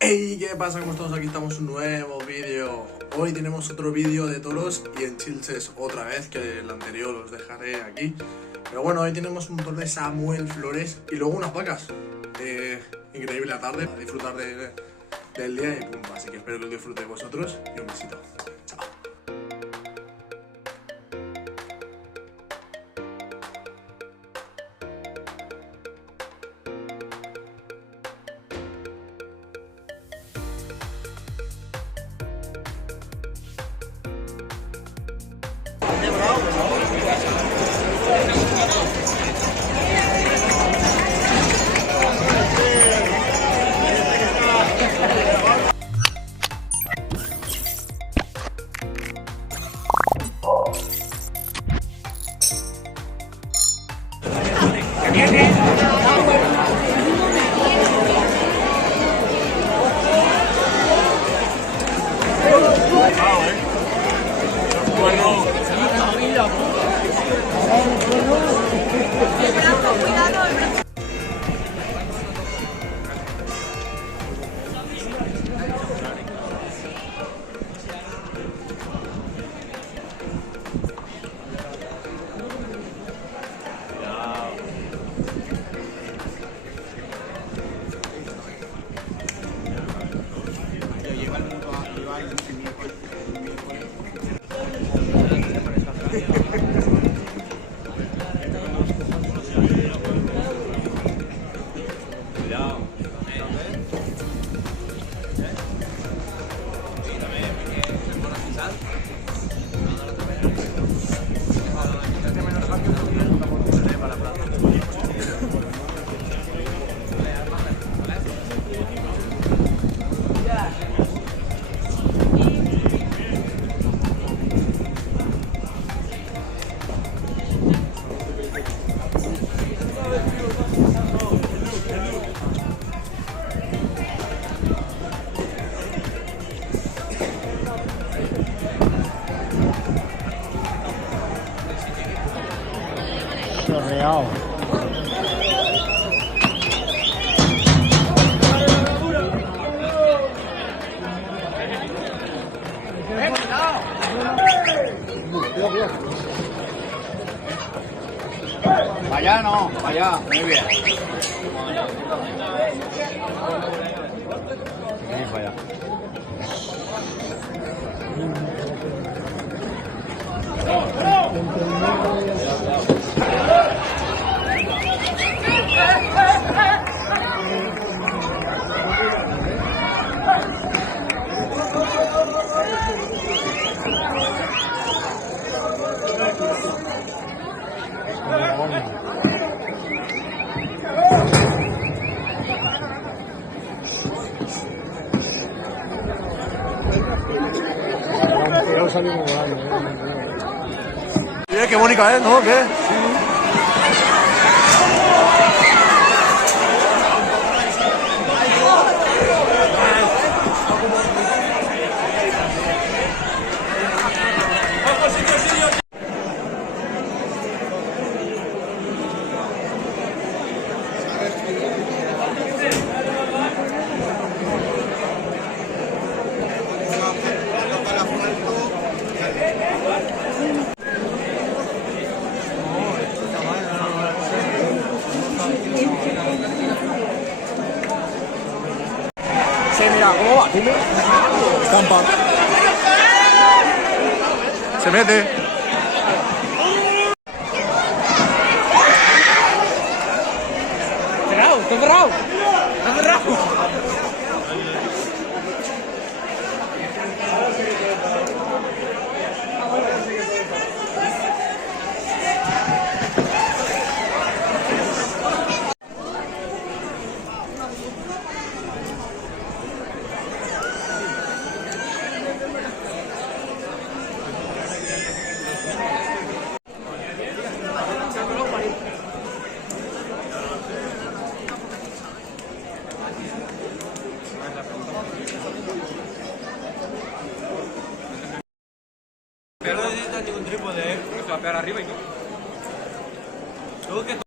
Hey, ¿qué pasa? ¿Cómo estamos? Aquí estamos un nuevo vídeo. Hoy tenemos otro vídeo de toros y en Chilches otra vez, que el anterior os dejaré aquí. Pero bueno, hoy tenemos un toro de Samuel Flores y luego unas vacas. Increíble la tarde, a disfrutar del día y pum, así que espero que lo disfrutéis vosotros y un besito. Chao. Real. Allá no, allá, muy bien. Ahí para allá. Qué bonita es, ¿no? ¿Qué? Sí, mira, ¿cómo va? Dime. Estampa. Se mete. Cerrado, está cerrado. Está cerrado. Pero no necesitas ningún trípode, ¿eh? Porque se va a pegar arriba y todo. Tú que